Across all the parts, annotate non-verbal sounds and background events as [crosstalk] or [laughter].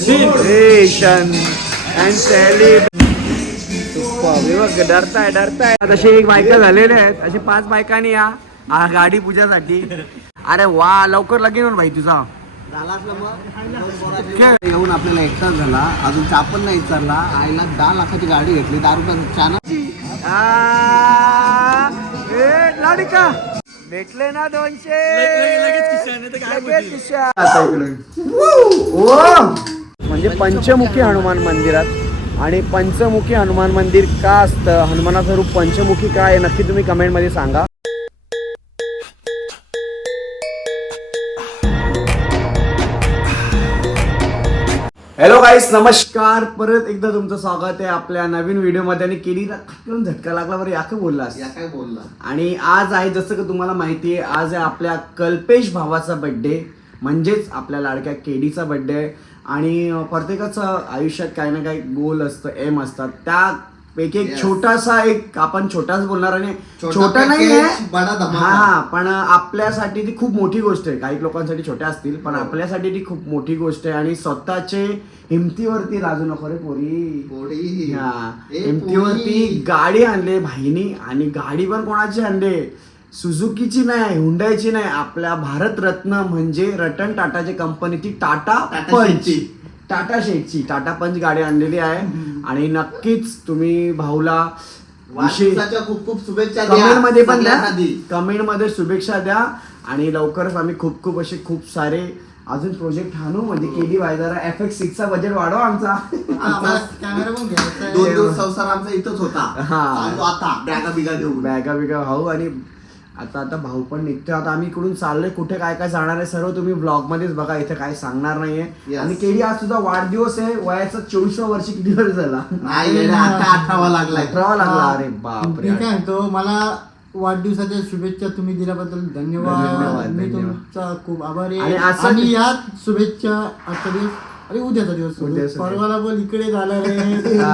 Celebration and celebration डरताय डरताय. तसे एक बायका झालेले आहेत. असे पाच बायकांनी या आ, गाडी पूजासाठी. अरे वा लवकर लगीन भाई तुझा. झाला येऊन आपल्याला एक तास झाला. अजून चहा पण नाही विचारला आईला दहा लाखाची गाडी घेतली. दहा रुपयाचा चहा ना आ, ए, लाडिका. भेटले ना दोनशे. लगेच खिशात. म्हणजे पंचमुखी हनुमान मंदिरात. आणि पंचमुखी हनुमान मंदिर का असतं? हनुमानाचं रूप पंचमुखी काय आहे? नक्की तुम्ही कमेंटमध्ये सांगा. हॅलो गाईस नमस्कार. परत एकदा तुमचं स्वागत आहे आपल्या नवीन व्हिडिओमध्ये. आणि केलीला खटकन झटका लागला बरं या काय बोललास? या काय बोलला आणि आज आहे जसं की तुम्हाला माहिती आहे आज आहे आपल्या कल्पेश भावाचा बड्डे म्हणजेच आपल्या लाडक्या केडीचा बड्डे आहे. आणि प्रत्येकाचं आयुष्यात काही ना काही गोल असतं एम असतात त्यापैकी एक Yes. छोटासा एक आपण छोटाच बोलणार आणि छोटा छोटा नाही package, बडा धमाका. हा पण आपल्यासाठी ती खूप मोठी गोष्ट आहे काही लोकांसाठी छोट्या असतील पण हो. आपल्यासाठी ती खूप मोठी गोष्ट आहे आणि स्वतःचे हिमतीवरती राजू नको रे पोरी पोळी हा ए, एमटीवरती पोळी. गाडी आणली भाईनी आणि गाडी पण कोणाची आणली सुझुकीची नाही हुंडाईची नाही. आपल्या भारतरत्न म्हणजे रतन टाटाची कंपनी ती टाटा पंच. टाटा शेटची टाटा पंच गाडी आणलेली आहे. आणि नक्कीच तुम्ही भाऊला खूप खूप शुभेच्छा. कमेंटमध्ये पण द्या. कमेंटमध्ये शुभेच्छा द्या. आणि लवकरच आम्ही खूप खूप असे खूप सारे अजून प्रोजेक्ट आणू. म्हणजे केली वायदारा एफ एक्स सिक्सचा बजेट वाढवा आमचा. [laughs] दोन दिवस संसार आमचा इथंच होता. हा. आता. बॅगा बिगा घेऊन. बॅगा बिगा भाऊ आणि आता आता भाऊ पण निघतोय. आता आम्ही इकडून चाललोय. कुठे काय काय जाणार आहे सर्व तुम्ही ब्लॉग मध्येच बघा. इथे काय सांगणार नाहीये. आणि केडी आज तुझा वाढदिवस आहे. वयाचा चोवीसवा वर्षी किती वर्ष झाला? नाही आता अठरावा लागलाय. अठरावा लागला. अरे बापरे. मी काय मला वाढदिवसाच्या शुभेच्छा तुम्ही दिल्याबद्दल धन्यवाद, मी. तुमचा खूप आभारी आणि आहे आणि याच शुभेच्छा दिवस अरे उद्याचा दिवस सोडू. उद्याचा दिवस. परवाला बोल इकडे झाला रे आ,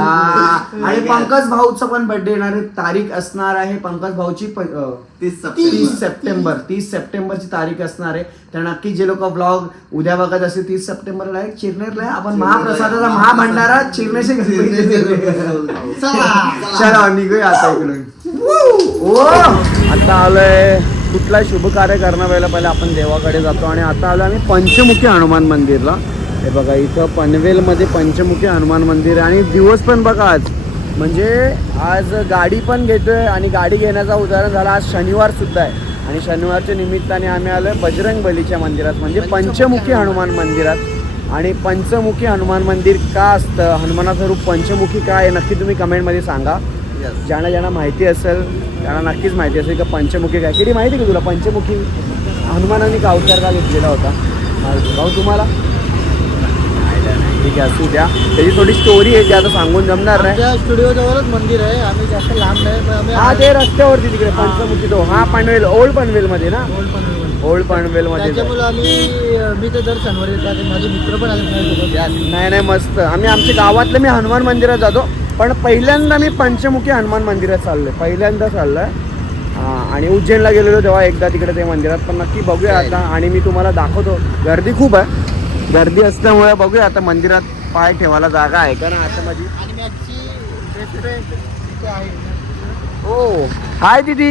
आणि पंकज भाऊचा पण बर्थडे येणार आहे. तारीख असणार आहे. पंकज भाऊची प- अं, तीस तीस सप्टेंबर. सप्टेंबर. तीस सप्टेंबरची तारीख असणार आहे. तर नक्की जे लोक ब्लॉग उद्या बघत असतील तीस सप्टेंबरला आहे चिरनेरला आहे. आपण महाप्रसादाचा महाभंडारा चिरण्याचे चला. निघूया आता इकडून. ओ आता आलोय. कुठला शुभ कार्य करणं पहिला पहिले आपण देवाकडे जातो. आणि आता आलो आम्ही पंचमुखी हनुमान मंदिरला. हे बघा इथं पनवेलमध्ये पंचमुखी हनुमान मंदिर आणि दिवस पण बघा आज. म्हणजे आज गाडी पण घेतोय आणि गाडी घेण्याचा उदाहरण झाला आज शनिवार सुद्धा आहे. आणि शनिवारच्या निमित्ताने आम्ही आलोय बजरंग बलीच्या मंदिरात. म्हणजे पंचमुखी हनुमान मंदिरात. आणि पंचमुखी हनुमान मंदिर का असतं? हनुमानाचं रूप पंचमुखी काय आहे? नक्की तुम्ही कमेंटमध्ये सांगा. ज्यांना ज्यांना माहिती असेल त्यांना नक्कीच माहिती असेल की पंचमुखी काय. किती माहिती का तुला? पंचमुखी हनुमानाने का अवतार का घेतलेला होता? भाऊ तुम्हाला? ठीक आहे असू द्या. त्याची थोडी स्टोरी आहे जी आता सांगून जमणार नाही. स्टुडिओ जवळच मंदिर आहे. आम्ही जास्त लांब नाही हा ते रस्त्यावरती तिकडे पंचमुखी तो. हा पनवेल ओल्ड पनवेल मध्ये ना? ओल्ड पनवेल मध्ये. आम्ही मी तर दर शनिवारी येतात माझे मित्र पण. नाही नाही मस्त. आम्ही आमच्या गावातलं मी हनुमान मंदिरात जातो. पण पहिल्यांदा मी पंचमुखी हनुमान मंदिरात चाललोय. पहिल्यांदा चाललोय. आणि उज्जैनला गेलेलो तेव्हा एकदा तिकडे ते मंदिरात. पण नक्की बघूया आता. आणि मी तुम्हाला दाखवतो. गर्दी खूप आहे. गर्दी असल्यामुळे बघूया आता मंदिरात पाय ठेवायला जागा आहे कारण आता माझी ओ हाय दीदी.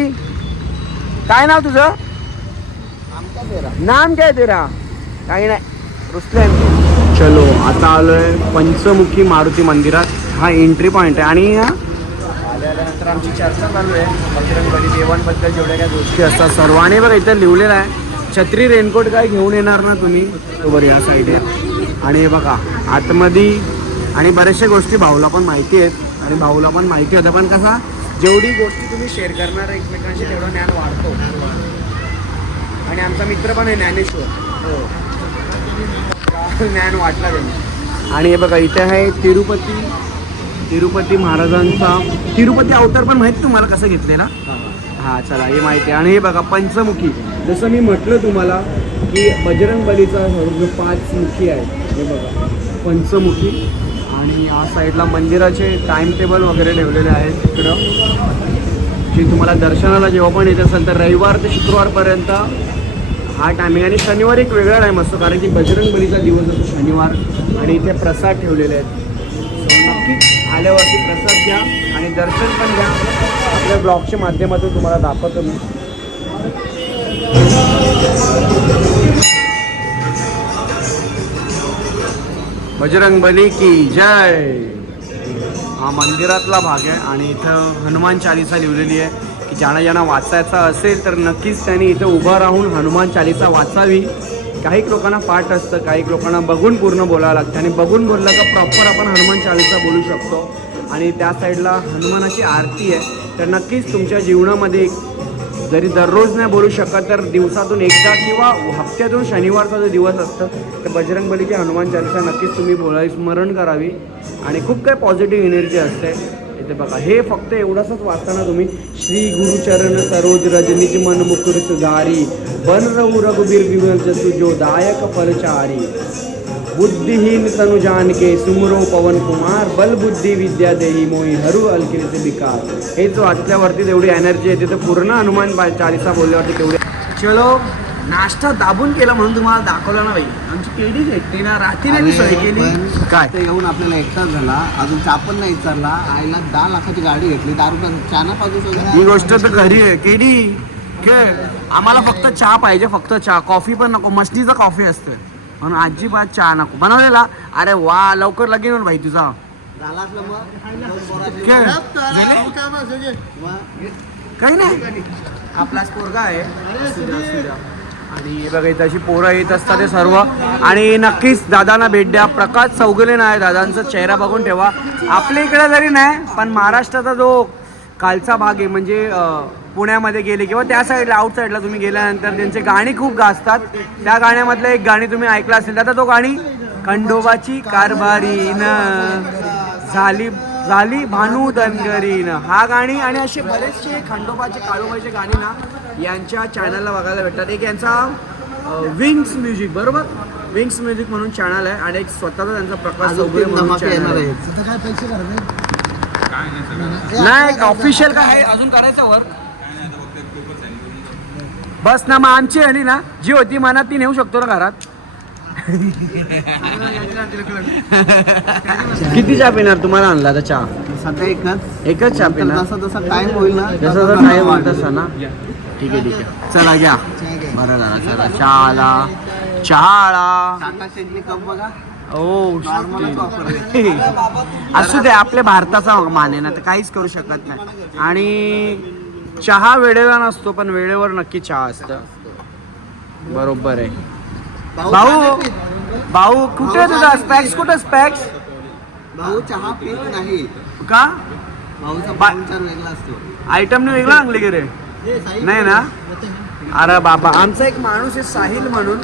काय नाव तुझं? नाम काय तेरा? काही नाही. रुसलेन. चलो आता आलोय पंचमुखी मारुती मंदिरात. हा एंट्री पॉइंट आहे. आणि आल्यानंतर आमची चर्चा चालू आहे. बजरंगबली देवांबद्दल जेवढ्या काही गोष्टी असतात सर्व आणि बघा इथं लिहिलेलं आहे. छत्री रेनकोट काय घेऊन येणार ना तुम्ही? बरोबर या साईड आहे. आणि हे बघा आतमध्ये आणि बऱ्याचशा गोष्टी भाऊला पण माहिती आहेत. आणि भाऊला पण माहिती होतं पण कसा जेवढी गोष्टी तुम्ही शेअर करणार एकमेकांशी तेवढं ज्ञान वाढतो. आणि आमचा मित्र पण आहे ज्ञानेश्वर. ज्ञान वाटला त्यांनी आणि हे बघा इथे आहे तिरुपती तिरुपती महाराजांचा तिरुपती अवतार पण माहिती तुम्हाला कसं घेतलेला? हा चला हे माहिती आहे. आणि हे बघा पंचमुखी. जसं मी म्हटलं तुम्हाला की बजरंग बलीचा जो पाच मुखी आहे. हे बघा पंचमुखी. आणि या साईडला मंदिराचे टाईम टेबल वगैरे ठेवलेले आहेत तिकडं की तुम्हाला दर्शनाला जेव्हा पण येत असेल तर रविवार ते शुक्रवारपर्यंत हा टायमिंग आणि शनिवार एक वेगळा टाईम असतो कारण की बजरंग बलीचा दिवस असतो शनिवार. आणि इथे प्रसाद ठेवलेले आहेत. नक्कीच आल्यावरती प्रसाद घ्या आणि दर्शन पण घ्या. आपल्या ब्लॉगच्या माध्यमातून तुम्हाला दाखवतो मी. बजरंग बली की जय. हा मंदिरातला भाग आहे आणि इथं हनुमान चालिसा लिहिलेली आहे की ज्यांना ज्यांना वाचायचा असेल तर नक्कीच त्यांनी इथं उभं राहून हनुमान चालिसा वाचावी. काही लोकांना पाठ असतं काही लोकांना बघून पूर्ण बोलावं लागतं आणि बघून बोललं का प्रॉपर आपण हनुमान चालिसा बोलू शकतो. आणि त्या साईडला हनुमानाची आरती आहे. तर नक्कीच तुमच्या जीवनामध्ये जरी दररोज नाही बोलू शकत तर दिवसातून एकदा किंवा हप्त्यातून शनिवारचा जो दिवस असतं तर बजरंग बलीची हनुमान चालिसा नक्कीच तुम्ही बोलावी स्मरण करावी. आणि खूप काही पॉझिटिव्ह एनर्जी असते. इथे बघा हे फक्त एवढंसंच वाचताना तुम्ही श्री गुरुचरण सरोज रजनीची मन मुकुर सुधारी बन रहू रघुबीर विमल जो दायक फलचारी बुद्धिहीन तनु जान के सुमरो पवन कुमार बल बुद्धी विद्या देही मोही हरू अलकिरीचे विकार हे जो वाचल्यावरती तेवढी एनर्जी येते तर पूर्ण हनुमान चालिसा बोलल्यावरती तेवढी चलो नाश्ता दाबून केला म्हणून तुम्हाला दाखवला ना बाई. आमची केडी भेटते ना रात्री सोय केली. काय? इथं येऊन आपल्याला एक तास झाला. अजून चहा पण नाही विचारला आईला दहा लाखाची गाडी घेतली. दारू चाना पाजू ही गोष्ट तर घरी आहे. केडी के आम्हाला फक्त चहा पाहिजे फक्त चहा. कॉफी पण नको. मस्तीचा कॉफी असते. म्हणून अजिबात चहा नको. बनवलेला? अरे वा लवकर लगीन भाई तुझा. काही नाही. आपलाच पोरगा आहे. सुद्या. आणि बघा इथं अशी पोरं येत असतात ते सर्व. आणि नक्कीच दादांना भेट द्या. प्रकाश चौगले नाही दादांचा चेहरा बघून ठेवा. आपल्या इकडे जरी नाही पण महाराष्ट्राचा जो कालचा भाग आहे म्हणजे अं, पुण्यामध्ये गेले किंवा त्या साईडला आउट साईडला तुम्ही गेल्यानंतर त्यांचे गाणी खूप गाजतात. त्या गाण्यामधलं एक गाणी तुम्ही ऐकलं असेल आता तो गाणी खंडोबाची कारभारी न झाली झाली भानू धनगरीन. हा गाणी आणि असे बरेचसे खंडोबाचे काळोबाचे गाणी ना यांच्या चॅनलला बघायला भेटतात. एक यांचा विंग्स म्युझिक बरोबर? विंग्स म्युझिक म्हणून चॅनल आहे आणि एक स्वतःचा त्यांचा प्रकाश चौगुले म्हणून येणार आहे. नाही ऑफिशियल काय आहे? अजून करायचं वर्क बस ना मग आमची आली ना जी होती मनात ती नेऊ शकतो ना घरात. किती चहा पिणार तुम्हाला आणला आता चहा? सध्या एकच. एकच चहा पिणार. जसा जसा टाइम होईल ना जसं जसं टाईम होईल तसं ना. ठीक आहे ठीक आहे. चला घ्या. बरं झालं चला. चहा आला चहा आला टाटा शेटली कप बघा. ओ नॉर्मलच वापरले [laughs] असू दे आपल्या भारताचा मान आहे ना तर काहीच करू शकत नाही. आणि चहा वेळेला नसतो पण वेळेवर नक्की चहा असतं. बरोबर आहे. भाऊ भाऊ कुठे तुझा? स्पॅक्स कुठे स्पॅक्स? भाऊ चहा पित नाही. का? भाऊचा बा- पाहुणचार वेगळा असतो. आयटमने वेगळा आणले की रे? नाही ना? अरे बाबा आमचा एक माणूस आहे साहिल म्हणून.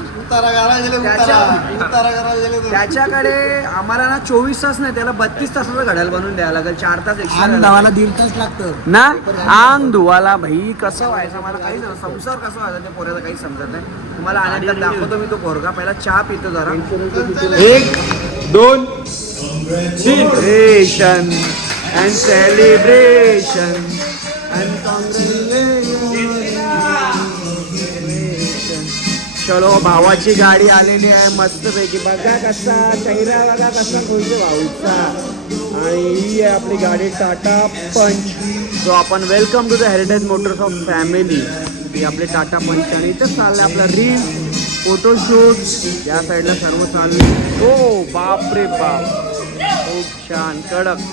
त्याच्याकडे आम्हाला ना चोवीस तास नाही त्याला बत्तीस तासाचा घड्याल बनवून द्यायला लागेल चार तास extra दीड तास लागतं. ना? अंग धुवाला भाई कसं व्हायचं मला काही नाही संसार कसा व्हायचा त्या पोऱ्याचा काही समजत नाही. तुम्हाला आनंदात दाखवतो मी तो पोरगा पहिला चहा पितो जरा. एक दोन सेलिब्रेशन अँड सेलिब्रेशन चलो भावाची गाडी आलेली आहे मस्तपैकी. बघा कसा चेहरा बघा कसा खोलतो भाऊचा. आणि ही आहे आपली गाडी टाटा पंच. जो आपण welcome to the Heritage Motors of family ही आपली टाटा पंच. आणि इथंच चाललंय आपला रील फोटोशूट या साईडला सर्व चालू हो बाप रे बाप. खूप छान कडक.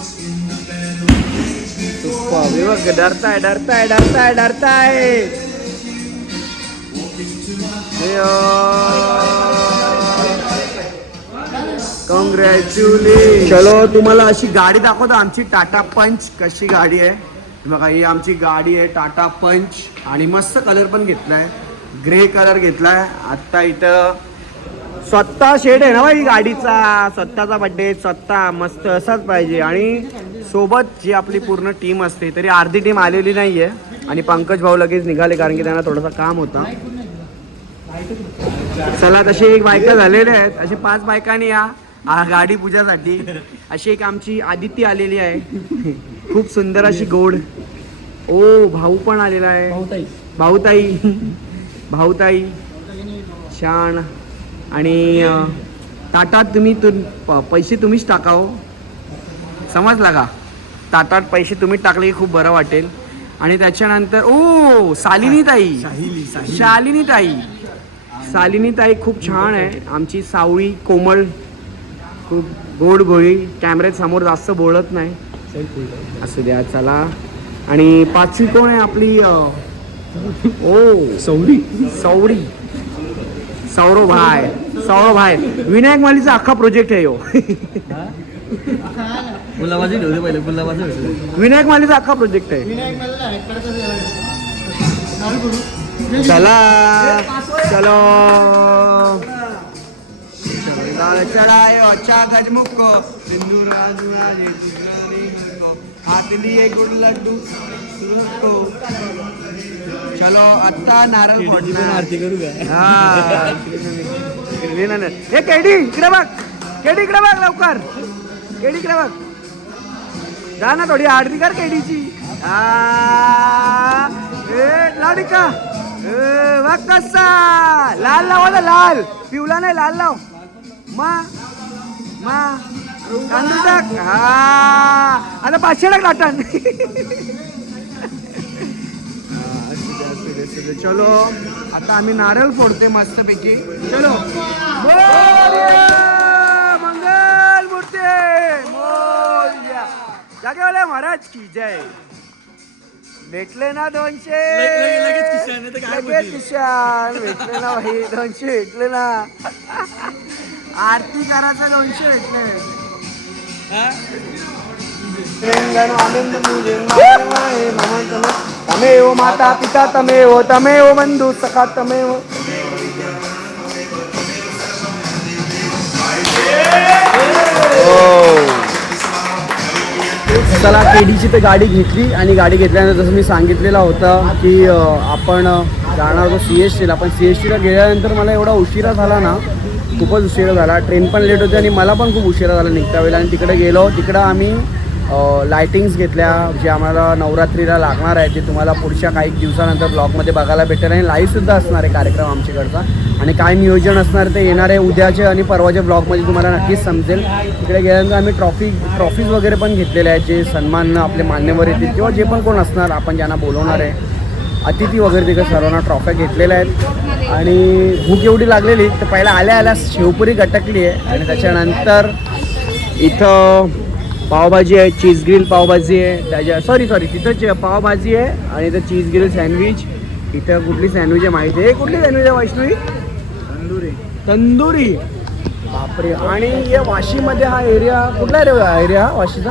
बघ डरताय डरताय डरताय डरताय. कॉंग्रॅच्युलेशन चलो तुम्हाला अशी गाडी दाखवतो. आमची टाटा पंच कशी गाडी आहे. बघा ही आमची गाडी आहे टाटा पंच आणि मस्त कलर पण घेतलाय. ग्रे कलर घेतलाय. आत्ता इथं स्वतः शेड आहे ना बाई गाडीचा. स्वतःचा बड्डे स्वतः मस्त असाच पाहिजे. आणि सोबत जी आपली पूर्ण टीम असते तरी अर्धी टीम आलेली नाहीये. आणि पंकज भाऊ लगेच निघाले कारण की त्यांना थोडासा काम होता. चला तसे एक बायका झालेले आहेत. असे पाच बायकांनी या गाडी पूजासाठी. अशी एक आमची आदिती आलेली आहे. खूप सुंदर अशी गोड. ओ भाऊ पण आलेला आहे. भाऊताई. भाऊताई. छान. आणि ताटात तुम्ही तु पैसे तुम्हीच टाकाव समजला का? ताटात पैसे तुम्हीच टाकले की खूप बरं वाटेल. आणि त्याच्यानंतर ओ सालिनी ताई. शालिनी ताई. सालिनी ताई खूप छान आहे. आमची सावळी कोमल खूप गोड गोळी. कॅमेऱ्यात समोर जास्त बोलत नाही. असू द्या चला. आणि पाचवी कोण आहे आपली ओ सौरी. सौरी. सौरव भाय सौरव भाय विनायक मालीचा अख्खा प्रोजेक्ट आहे हो विनायक मालीचा अख्खा प्रोजेक्ट आहे. चला. चलो. चढायो अच्छा गजमुख सिंदूर राजूराजे दुसरा मुक्को. हात लिए गुड लड्डू सुरतो चलो आत्ता नारळ फोडणार. आरती करू हा. केडी इकडे बघ. केडी इकडे बघ लवकर. केडी इकडे बघ. जा ना थोडी आरती कर केडीची. आ, ए लाडिका ए बघ कसा? लाल लाव आता लाल. पिवला नाही लाल लाव. मा मा. तांदूळ टाक. हा. आता पाचशे टाक लाटण चलो आता आम्ही नारळ फोडते मस्तपैकी. चलो! मंगल मूर्ती! मोरया! जागेवाले महाराज की जय! भेटले ना दोनशे. लगेच किशान, भेटले ना भाई दोनशे भेटले ना. आरती करायचं दोनशे भेटले. तमेव माता पिता तमेव तमेव बंधू सखा तमेव चला केडीची ते गाडी घेतली आणि गाडी घेतल्यानंतर जसं मी सांगितलेलं होतं की आपण जाणार होतो सी एस टीला. पण सी एस टीला गेल्यानंतर मला एवढा उशिरा झाला ना खूपच उशिरा झाला. ट्रेन पण लेट होती आणि मला पण खूप उशिरा झाला निघता वेळेला. आणि तिकडे गेलो तिकडं आम्ही लायटिंग्स घेतल्या जे आम्हाला नवरात्रीला लागणार आहे ते तुम्हाला पुढच्या काही दिवसानंतर ब्लॉगमध्ये बघायला भेटेल. आणि लाईव्हसुद्धा असणार आहे कार्यक्रम आमच्याकडचा. आणि काय नियोजन असणार ते येणारे उद्याचे आणि परवाच्या ब्लॉगमध्ये तुम्हाला नक्कीच समजेल. तिकडे गेल्यानंतर आम्ही ट्रॉफी ट्रॉफीज वगैरे पण घेतलेले आहेत जे सन्मान आपले मान्यवर येतील किंवा जे पण कोण असणार आपण ज्यांना बोलवणार आहे. अतिथी वगैरे तिकडे सर्वांना ट्रॉफ्या घेतलेल्या आहेत. आणि भूक एवढी लागलेली तर पहिला आल्या आल्या शेवपुरी गटकली आहे आणि त्याच्यानंतर इथं पावभाजी आहे चीज ग्रिल पावभाजी आहे त्याच्या सॉरी सॉरी तिथं पावभाजी आहे आणि इथं चीज ग्रिल सँडविच इथं कुठली सँडविच आहे माहिती आहे? कुठली सँडविच आहे वैष्णवी? तंदुरी. तंदुरी. बापरे. आणि या वाशीमध्ये हा एरिया कुठला एरिया एरिया हा वाशीचा?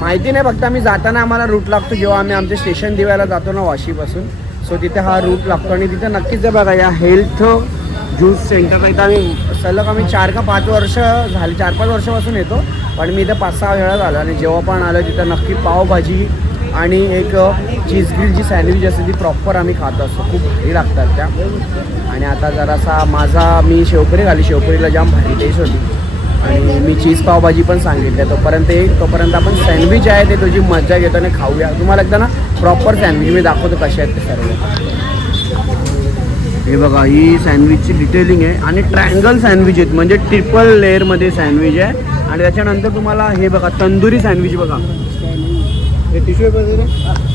माहिती नाही फक्त आम्ही जाताना आम्हाला रूट लागतो जेव्हा आम्ही आमचे स्टेशन दिवायला जातो ना वाशीपासून. सो तिथे हा रूट लागतो आणि तिथे नक्कीच आहे बघा या हेल्थ ज्यूस सेंटर इथं आम्ही सलग आम्ही चार का पाच वर्ष झाली चार पाच वर्षापासून येतो. पण मी इथं पाच सहा वेळा झालो आणि जेव्हा पण आलं तिथं नक्की पावभाजी आणि एक चीज ग्रिल जी सँडविच असते ती प्रॉपर आम्ही खात असतो. खूप भारी लागतात त्या. आणि आता जरासा माझा मी शेवपुरी खाली शेवपुरीला जाम भारी टेस्ट होती. आणि मी चीज पावभाजी पण सांगितली. तोपर्यंत येईल तोपर्यंत आपण सँडविच आहे ते तुझी मजा घेतो आणि खाऊया. तुम्हाला एकदा ना प्रॉपर सँडविच मी दाखवतो कसे आहेत ते सर्व. हे बघा ही सँडविचची डिटेलिंग आहे. आणि ट्रँगल सँडविच आहेत. म्हणजे ट्रिपल लेअरमध्ये सँडविच आहे. आणि त्याच्यानंतर तुम्हाला हे बघा तंदुरी सँडविच बघा. हे टिश्यू पेपर